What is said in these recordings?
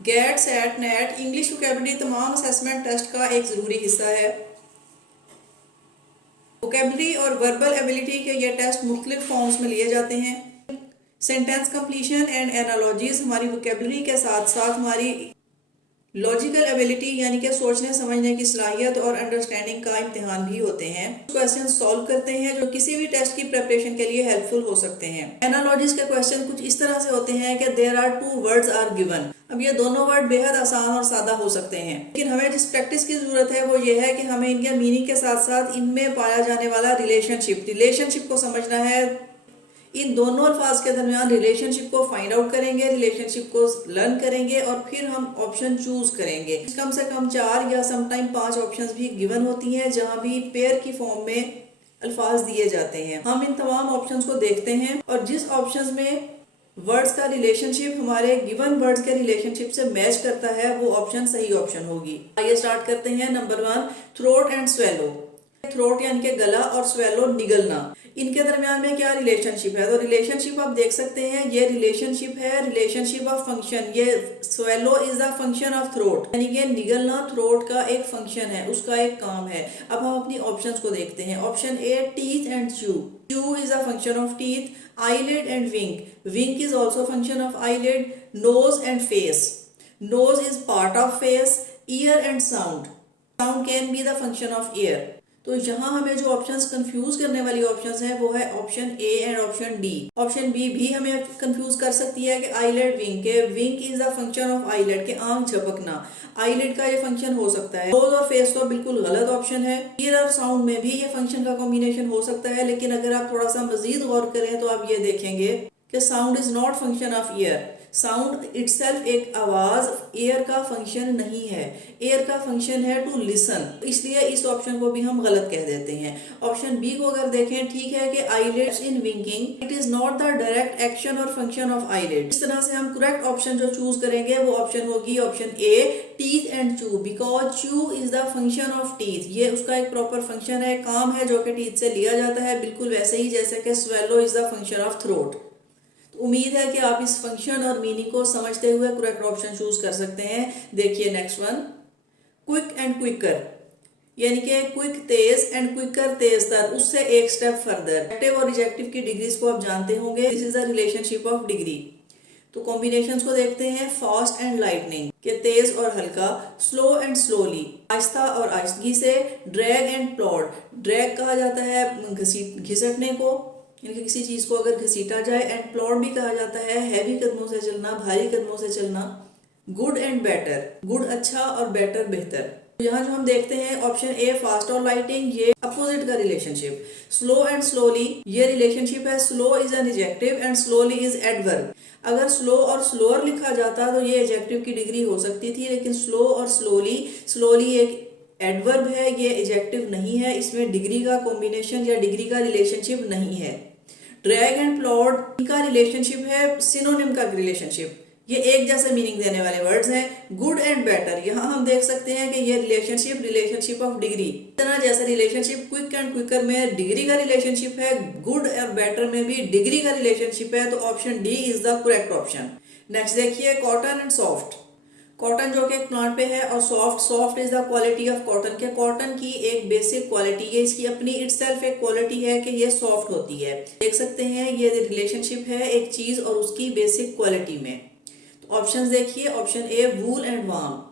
Gate, SET, NET, English vocabulary तमाम assessment test का एक ज़रूरी हिस्सा है। वोकेबलरी और वर्बल एबिलिटी के ये टेस्ट मुख्तलिफ फॉर्म्स में लिए जाते हैं। सेंटेंस कंप्लीशन एंड एनालॉजीज हमारी वोकेबलरी के साथ साथ हमारी लॉजिकल एबिलिटी यानी कि सोचने समझने की सलाहियत और अंडरस्टैंडिंग का इम्तिहान भी होते हैं। क्वेश्चन सॉल्व करते हैं जो किसी भी टेस्ट की प्रिपरेशन के लिए हेल्पफुल हो सकते हैं। एनालॉजीज के क्वेश्चन कुछ इस तरह से होते हैं कि there are two words are given. अब ये दोनों वर्ड बेहद आसान और सादा हो सकते हैं, लेकिन हमें जिस प्रैक्टिस की जरूरत है वो ये है कि हमें इनके मीनिंग के साथ साथ इनमें पाया जाने वाला रिलेशनशिप को समझना है। इन दोनों अल्फाज के दरमियान रिलेशनशिप को फाइंड आउट करेंगे, रिलेशनशिप को लर्न करेंगे और फिर हम ऑप्शन चूज करेंगे। कम से कम 4 या समटाइम 5 ऑप्शंस भी गिवन होती हैं जहां भी पेयर की फॉर्म में अल्फाज दिए जाते हैं। हम इन तमाम ऑप्शंस को देखते हैं और जिस ऑप्शंस में वर्ड्स का रिलेशनशिप हमारे गिवन वर्ड्स के रिलेशनशिप से मैच करता है वो ऑप्शन सही ऑप्शन होगी। आइए स्टार्ट करते हैं। Number 1, throat and swallow. Throat यानी कि गला और स्वेलो निगलना, इनके दरमियान में क्या रिलेशनशिप है? तो रिलेशनशिप आप देख सकते हैं, ये रिलेशनशिप है रिलेशनशिप ऑफ फंक्शन। ये swallow is the function of throat, यानी कि निगलना थ्रोट का एक फंक्शन है, उसका एक काम है। अब हम अपनी ऑप्शंस को देखते हैं। Option A, teeth and chew. Chew is the function of teeth. Eyelid and wink. Wink is also function of eyelid. Nose and face. Nose is part of face. Ear and sound. Sound can be the function of ear. तो यहाँ हमें जो options confuse करने वाली options हैं वो है option A and option D. Option B भी हमें कंफ्यूज कर सकती है कि आईलेट विंग के wink is the function of eyelid के आंख झपकना, आईलेट का ये फंक्शन हो सकता है। नोज और फेस तो बिल्कुल गलत ऑप्शन है। ईयर और साउंड में भी ये फंक्शन का कॉम्बिनेशन हो सकता है, लेकिन अगर आप थोड़ा सा मजीद गौर करें तो आप ये देखेंगे कि sound is not function of year. Sound itself एक आवाज एयर का फंक्शन नहीं है। एयर का फंक्शन है टू लिसन, इसलिए इस ऑप्शन को भी हम गलत कह देते हैं। ऑप्शन बी को अगर देखें, ठीक है कि eyelids in winking it is not the direct action और फंक्शन ऑफ आईलिड। इस तरह से हम करेक्ट ऑप्शन जो चूज करेंगे वो ऑप्शन होगी ऑप्शन ए, टीथ एंड चू, बिकॉज चू is the function of teeth. ये उसका एक प्रॉपर फंक्शन है, काम है जो कि टीथ से लिया जाता है, बिल्कुल वैसे ही जैसे कि swallow is the function of throat. उम्मीद है कि आप इस फंक्शन और मीनिंग को समझते हुए करेक्ट ऑप्शन चूज कर सकते हैं। देखिए next one, quick and quicker, यानी कि क्विक तेज एंड क्विकर तेज तर, उससे एक स्टेप फर्दर। एक्टिव और रिजेक्टिव की डिग्रीज को आप जानते होंगे। This is the relationship of degree. तो कॉम्बिनेशंस को देखते हैं। फास्ट एंड लाइटनिंग के तेज और हल्का, स्लो एंड स्लोली आहिस्ता और आहिस्तगी से, ड्रैग एंड प्लॉड, ड्रैग कहा जाता है घिसटने को, यानी कि किसी चीज को अगर घसीटा जाए, एंड प्लॉड भी कहा जाता है हैवी कदमों से चलना, भारी कदमों से चलना। गुड एंड बेटर, गुड अच्छा और बेटर बेहतर। तो यहाँ जो हम देखते हैं ऑप्शन ए फास्ट और लाइटिंग, ये अपोजिट का रिलेशनशिप। स्लो एंड स्लोली, ये रिलेशनशिप है। Slow is an adjective and slowly is adverb. अगर स्लो और स्लोअर लिखा जाता तो ये एडजेक्टिव की डिग्री हो सकती थी, लेकिन स्लो और स्लोली, स्लोली एक एडवर्ब है, ये एडजेक्टिव नहीं है, इसमें डिग्री का कॉम्बिनेशन या डिग्री का रिलेशनशिप नहीं है। ड्रैग एंड प्लॉड का रिलेशनशिप है सिनोनिम का रिलेशनशिप, ये एक जैसे मीनिंग देने वाले वर्ड्स हैं। गुड एंड बेटर, यहाँ हम देख सकते हैं कि ये रिलेशनशिप ऑफ डिग्री। इस तरह जैसे रिलेशनशिप क्विक एंड क्विकर में डिग्री का रिलेशनशिप है, गुड और बेटर में भी डिग्री का रिलेशनशिप है। तो option D is the correct option. Next देखिए, कॉटन एंड सॉफ्ट। कॉटन जो कि एक प्लांट पे है और soft is the quality of cotton के कॉटन की एक बेसिक क्वालिटी है, इसकी अपनी इटसेल्फ एक क्वालिटी है कि ये सॉफ्ट होती है। देख सकते हैं ये रिलेशनशिप है एक चीज और उसकी बेसिक क्वालिटी में। तो ऑप्शंस देखिए, option A wool and warm.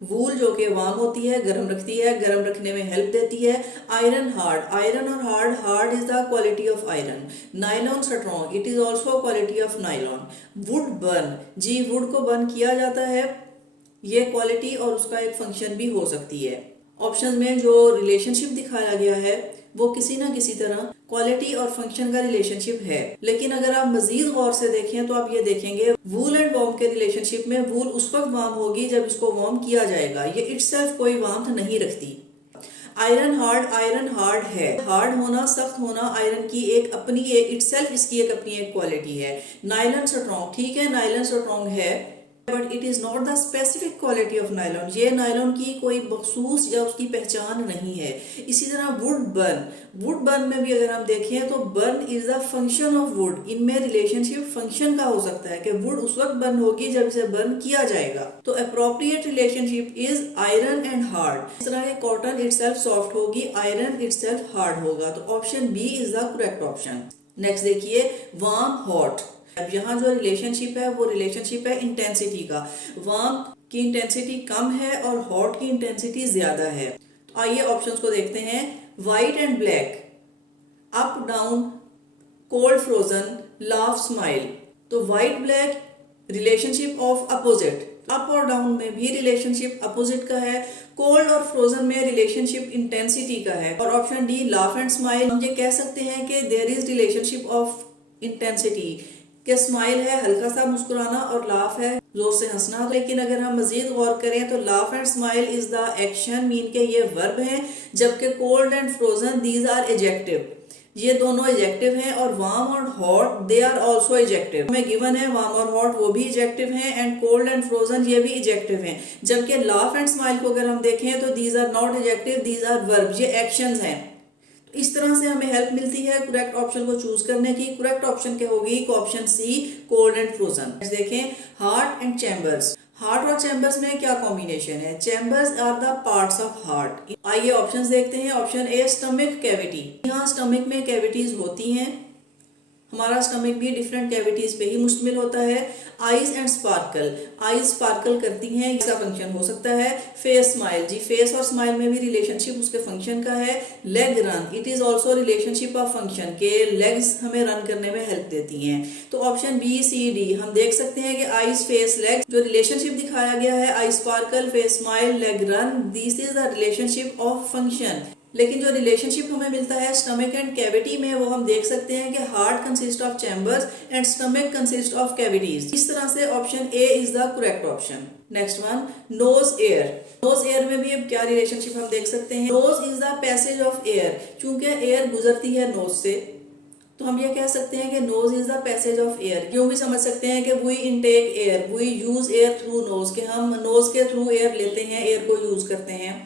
Wool जो कि वार्म होती है, गर्म रखती है, गर्म रखने में हेल्प देती है। आयरन हार्ड, आयरन और hard, hard is the quality of iron. Nylon strong, it is also quality of nylon. Wood burn, जी वुड को बर्न किया जाता है, ये क्वालिटी और उसका एक फंक्शन भी हो सकती है। ऑप्शन में जो रिलेशनशिप दिखाया गया है वो किसी ना किसी तरह क्वालिटी और फंक्शन का रिलेशनशिप है, लेकिन अगर आप मजीद गौर से देखें तो आप ये देखेंगे वूल एंड वार्म के रिलेशनशिप में वूल उस वक्त वार्म होगी जब इसको वार्म किया जाएगा, ये इटसेल्फ कोई वार्मथ नहीं रखती। आयरन हार्ड है, हार्ड होना, सख्त होना आयरन की एक अपनी इटसेल्फ इसकी एक अपनी एक क्वालिटी है। नायलन स्ट्रॉन्ग, ठीक है नायलन स्ट्रॉन्ग है, but it is not the specific quality of nylon, ये नायलॉन की कोई मखसूस या उसकी पहचान नहीं है। इसी तरह वुड बर्न में भी अगर हम देखें तो burn is the function of would, इनमें रिलेशनशिप फंक्शन का हो सकता है कि वुड उस वक्त बर्न होगी जब इसे बर्न किया जाएगा। तो appropriate relationship is iron and hard. इस तरह के कॉटन इटसेल्फ सॉफ्ट होगी, आयरन इटसेल्फ हार्ड होगा। तो option B is the correct option. Next देखिए वार्म हॉट। अब यहाँ जो रिलेशनशिप है वो रिलेशनशिप है इंटेंसिटी का। वार्म की इंटेंसिटी कम है और हॉट की इंटेंसिटी ज्यादा है। तो आइए ऑप्शंस को देखते हैं। White and black, up down, cold frozen, laugh smile. तो white black relationship of opposite, up और डाउन में भी रिलेशनशिप अपोजिट का है, कोल्ड और फ्रोजन में रिलेशनशिप इंटेंसिटी का है। और option D laugh and smile, हम ये कह सकते हैं कि there is relationship of intensity, कि स्माइल है हल्का सा मुस्कुराना और लाफ है जोर से हंसना। लेकिन अगर हम मजीद गौर करें तो laugh and smile is the action, mean के ये वर्ब है, जबकि cold and frozen these are adjective, ये दोनों एडजेक्टिव हैं। और वार्म और hot they are also adjective, हमें गिवन है वार्म और हॉट वो भी एडजेक्टिव हैं, एंड कोल्ड एंड फ्रोजन ये भी एडजेक्टिव हैं। जबकि लाफ एंड स्माइल को अगर हम देखें तो these are not adjective, these are verb, ये एक्शंस हैं। इस तरह से हमें हेल्प मिलती है करेक्ट ऑप्शन को चूज करने की। करेक्ट ऑप्शन क्या होगी? Option C cold and frozen. देखें हार्ट एंड चैम्बर्स, हार्ट और चैम्बर्स में क्या कॉम्बिनेशन है? Chambers are the parts of heart. आइए ऑप्शंस देखते हैं। ऑप्शन ए स्टमक कैविटी, यहाँ स्टमक में कैविटीज होती हैं, हमारा स्टमक भी डिफरेंट कैविटीज पे ही मुश्तमिल होता है। Eyes and sparkle, eyes sparkle करती हैं, इसका फंक्शन हो सकता है। फेस स्माइल, जी फेस और स्माइल में भी रिलेशनशिप उसके फंक्शन का है। Leg run, it is also relationship of function, के लेग्स हमें रन करने में हेल्प देती हैं। तो ऑप्शन बी सी डी हम देख सकते हैं कि आईज फेस लेग, जो रिलेशनशिप दिखाया गया है eye sparkle face smile leg run, this is the relationship of function. लेकिन जो रिलेशनशिप हमें मिलता है स्टमक एंड कैविटी में, वो हम देख सकते हैं कि heart consist of chambers and stomach consist of cavities. इस तरह से option A is the correct option. Next one nose air, nose air में भी अब क्या रिलेशनशिप हम देख सकते हैं? Nose is the passage of air, चूंकि एयर गुजरती है नोज से, तो हम ये कह सकते हैं कि nose is the passage of air. यूं भी समझ सकते हैं कि we intake air, we use air through nose, कि हम नोज के थ्रू एयर लेते हैं, एयर को यूज करते हैं।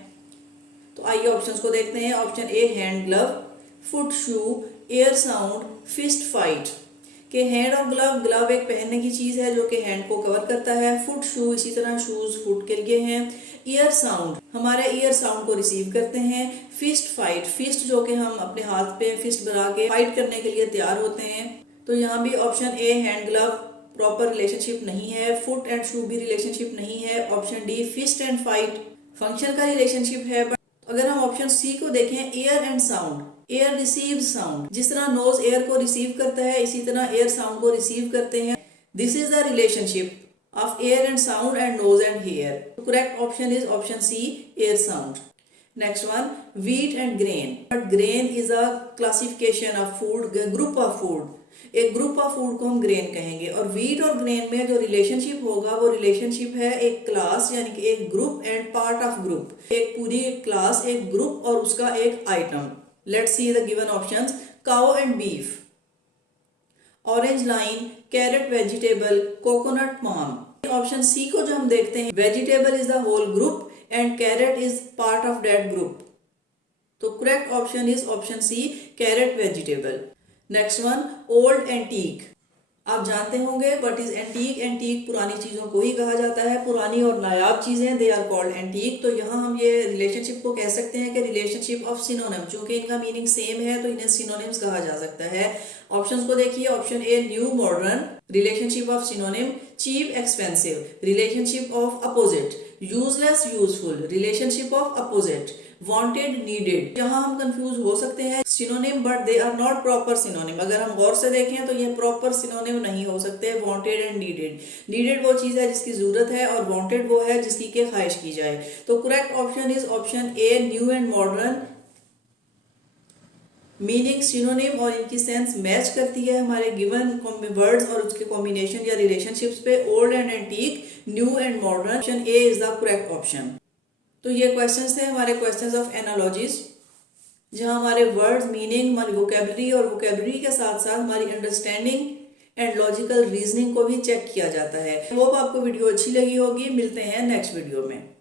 तो आइए ऑप्शंस को देखते हैं। Option A hand glove, foot shoe, air sound, fist fight. के हैंड और ग्लव, ग्लव एक पहनने की चीज है जो कि हैंड को कवर करता है। फुट शू इसी तरह शूज फुट के लिए हैं। ईयर साउंड हमारे ईयर साउंड को रिसीव करते हैं। फिस्ट फाइट, फिस्ट जो कि हम अपने हाथ पे फिस्ट बना के फाइट करने के लिए तैयार होते हैं। तो यहाँ भी option A hand glove proper relationship नहीं है, फुट एंड शू भी रिलेशनशिप नहीं है। Option D fist and fight function का रिलेशनशिप है। अगर हम ऑप्शन सी को देखें air and sound, air receive sound, जिस तरह नोज एयर को रिसीव करता है इसी तरह एयर साउंड को रिसीव करते हैं। This is the relationship of air and sound and nose and hair. Correct option is option C air sound. Next one wheat and grain, but grain is a classification of food, group of food, एक group of food को हम grain कहेंगे। और wheat और grain में जो relationship होगा वो रिलेशनशिप है एक क्लास यानी कि एक group and part of group, एक पूरी क्लास एक ग्रुप और उसका एक item. Let's see the given options. Cow and beef, orange line, carrot vegetable, coconut palm. Option C को जो हम देखते हैं vegetable is the whole group and carrot is part of that group. तो correct option is option C carrot vegetable. Next one old antique, आप जानते होंगे what is antique? Antique पुरानी चीजों को ही कहा जाता है, पुरानी और नायाब चीजें दे आर कॉल्ड एंटीक। तो यहाँ हम ये रिलेशनशिप को कह सकते हैं कि रिलेशनशिप ऑफ सिनोनिम, चूंकि इनका मीनिंग सेम है तो इन्हें सिनोनिम्स कहा जा सकता है। ऑप्शंस को देखिए। Option A new modern, relationship of synonym. Cheap expensive, relationship of opposite. Useless useful, relationship of opposite. Wanted needed, यहाँ हम कंफ्यूज हो सकते हैं synonym but they are not proper synonym. अगर हम गौर से देखें तो ये प्रॉपर सिनोनिम नहीं हो सकते वांटेड एंड नीडेड। नीडेड वो चीज है जिसकी जरूरत है और वांटेड वो है जिसकी के ख्वाहिश की जाए। तो correct option is option A new and modern. Meaning synonym और इनकी सेंस मैच करती है हमारे गिवन वर्ड्स और उसके कॉम्बिनेशन या रिलेशनशिप्स पे। Old and antique, new and modern, option A is the correct option. तो ये क्वेश्चंस थे हमारे क्वेश्चंस ऑफ एनालॉजीज, जहां हमारे वर्ड्स मीनिंग, हमारी वोकेबलरी और वोकेबलरी के साथ साथ हमारी अंडरस्टैंडिंग एंड लॉजिकल रीजनिंग को भी चेक किया जाता है। होप आपको वीडियो अच्छी लगी होगी। मिलते हैं नेक्स्ट वीडियो में।